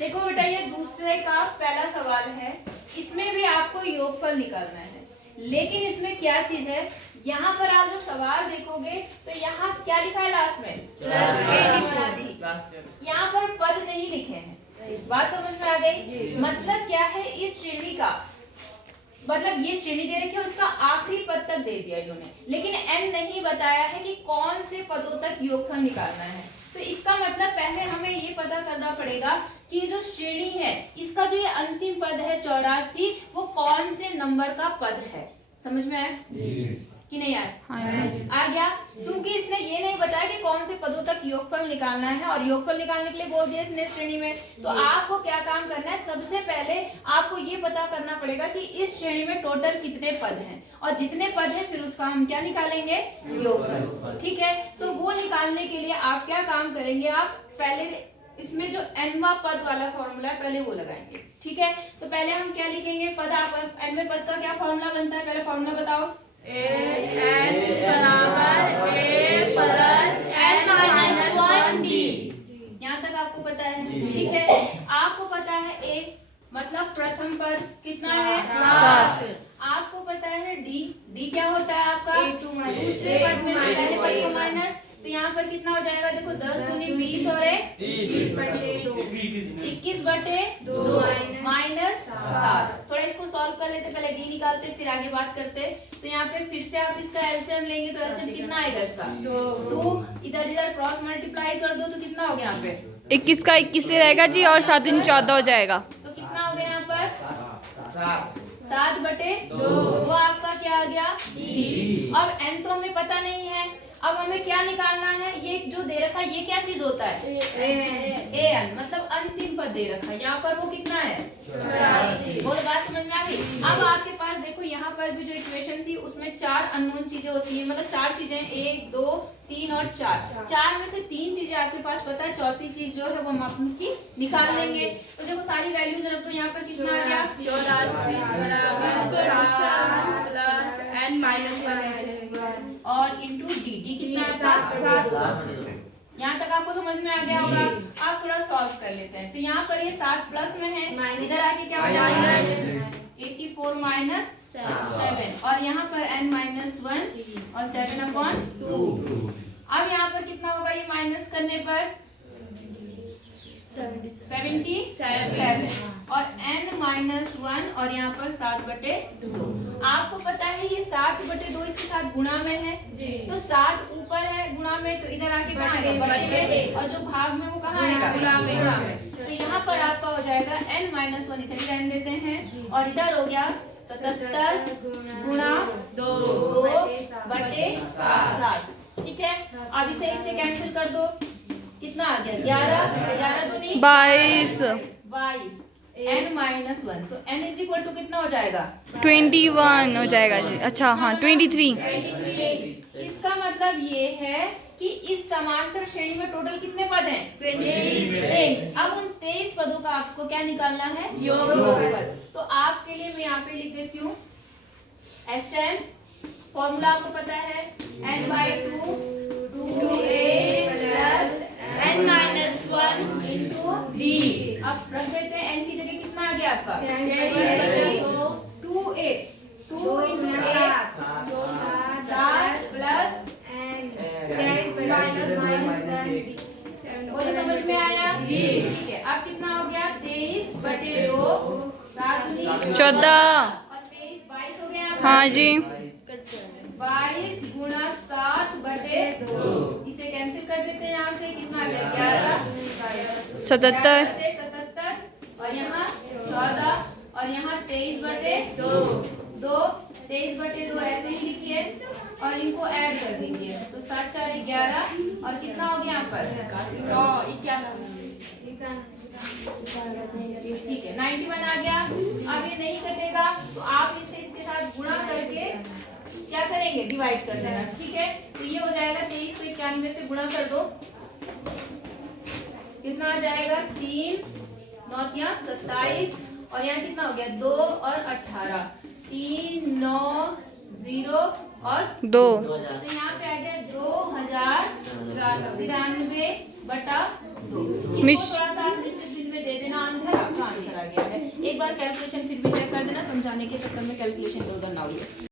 देखो बेटा, ये दूसरे का पहला सवाल है। इसमें भी आपको योगफल निकालना है, लेकिन इसमें क्या चीज है, यहाँ पर आप जो सवाल देखोगे तो यहाँ क्या लिखा है लास्ट में, यहाँ पर पद नहीं लिखे हैं। बात समझ में आ गई? मतलब क्या है, इस श्रेणी का मतलब ये श्रेणी दे रखी है, उसका आखिरी पद तक दे दिया इन्होंने, लेकिन एन नहीं बताया है कि कौन से पदों तक योगफल निकालना है। तो इसका मतलब पहले हमें ये पता करना पड़ेगा कि जो श्रेणी है, इसका जो ये अंतिम पद है 84, वो कौन से नंबर का पद है। समझ में आया कि नहीं आया? आ गया। क्योंकि इसने ये नहीं बताया कि कौन से पदों तक योगफल निकालना है, और योगफल निकालने के लिए बोल दिया इसने श्रेणी में। तो आपको क्या काम करना है, सबसे पहले आपको ये पता करना पड़ेगा कि इस श्रेणी में टोटल कितने पद हैं, और जितने पद हैं फिर उसका हम क्या निकालेंगे, योगफल। ठीक है, तो वो निकालने के लिए आप क्या काम करेंगे, आप पहले इसमें जो nवा पद वाला फॉर्मूला है पहले वो लगाएंगे। ठीक है, तो पहले हम क्या लिखेंगे, पद आप nवें पद का क्या फॉर्मूला बनता है, पहले फॉर्मूला बताओ। n बराबर a plus n minus 1d। यहाँ तक आपको पता है? ठीक है, आपको पता है a मतलब प्रथम पद कितना है, 7। आपको पता है d क्या होता है आपका, दूसरे पद में से पहले पद को माइनस, तो यहाँ पर कितना हो जाएगा, देखो 10 दूनी 20 और 21/2 माइनस 7। थोड़ा इसको सॉल्व कर लेते, पहले डी निकालते फिर आगे बात करते। तो यहाँ पे फिर से आप इसका एलसीएम लेंगे, तो एलसीएम कितना आएगा इसका, 2। इधर इधर क्रॉस मल्टीप्लाई कर दो तो कितना हो गया यहाँ पे, 21 का 21 से रहेगा जी, और 7 दूनी 14 हो जाएगा। तो कितना हो गया यहाँ पर 7/2। आपका क्या आ गया, डी। अब एन तो हमें पता नहीं है, अब हमें क्या निकालना है, ये जो दे रखा है ये क्या चीज होता है, एन मतलब अंतिम पद दे रखा है। यहाँ पर वो कितना है, 84। बोलो, बात समझ में आ गई? अब आपके पास देखो, यहाँ पर भी जो इक्वेशन थी उसमें 4 अननोन चीजें होती हैं, मतलब 4 चीजें, 1 2 3 और 4 में से 3 चीजें आपके पास पता है, चौथी चीज जो है वो हम अपनी निकाल लेंगे। तो देखो सारी वैल्यूज रख दो, यहाँ पर कितना आ गया, 84 प्लस n माइनस 1 और इंटू डी कितना आता, 7। यहाँ तक आपको समझ में आ गया होगा। आप थोड़ा सॉल्व कर लेते हैं। तो यहाँ पर ये 7 प्लस में है, इधर आके क्या हो जाएगा, 84 माइनस 7, और यहाँ पर n माइनस 1 और 7/2। अब यहाँ पर कितना होगा, ये माइनस करने पर 77 और n माइनस 1 और यहाँ पर 7/2। आपको पता है ये 7/2 इसके साथ गुणा में है, तो 7 ऊपर है गुणा में, तो इधर आके कहाँ आएगा, बटे में, और जो भाग में वो कहाँ आएगा, गुणा में। तो यहाँ पर आपका हो जाएगा n माइनस 1, इधर रहने देते हैं, और इधर हो गया 77 गुणा 2/7। ठीक है, अब इसे इससे कैंसिल कर दो, कितना आ गया, 11 दूनी 22, n माइनस 1, तो n इज इक्वल टू कितना हो जाएगा, 21 हो जाएगा जी। अच्छा हाँ, 23। इसका मतलब ये है कि इस समांतर श्रेणी में टोटल कितने पद हैं, 23। अब उन 23 पदों का आपको क्या निकालना है, योगफल। तो आपके लिए मैं यहाँ पे लिख देती हूँ Sn, फॉर्मूला आपको पता है, n/2 2a plus n minus 1 into D. अब रख देते हैं, n की जगह कितना आ गया आपका, 2a 2 इंटू 7 प्लस बोलो, समझ में आया जी? ठीक है, अब कितना हो गया, 23/2, 7 14। और 23 22 हो गया। हाँ जी, 22 गुणा 7/2, इसे कैंसिल कर देते हैं, यहाँ से कितना आ गया, 11 77 और यहाँ 14 और यहाँ 23/2 23/2 ऐसे ही लिखिए और इनको ऐड कर दीजिए, तो 7 4 11 और कितना हो गया यहाँ पर, ठीक है 91 आ गया। अब ये नहीं कटेगा तो आप इसे इसके साथ गुणा करके क्या करेंगे, डिवाइड कर देना। ठीक है, तो ये हो जाएगा 23 को 91 से गुणा कर दो, कितना आ जाएगा, 3 9 27 और यहाँ कितना हो गया, 2 और 18, 3 9 0 और 2। तो यहाँ पे आ गया 2093/2। इसको मिश- थोड़ा सा मिश्रित बिंदु में दे देना। बार कैलकुलेशन फिर भी चेक कर देना, समझाने के चक्कर में कैलकुलेशन इधर उधर ना हो।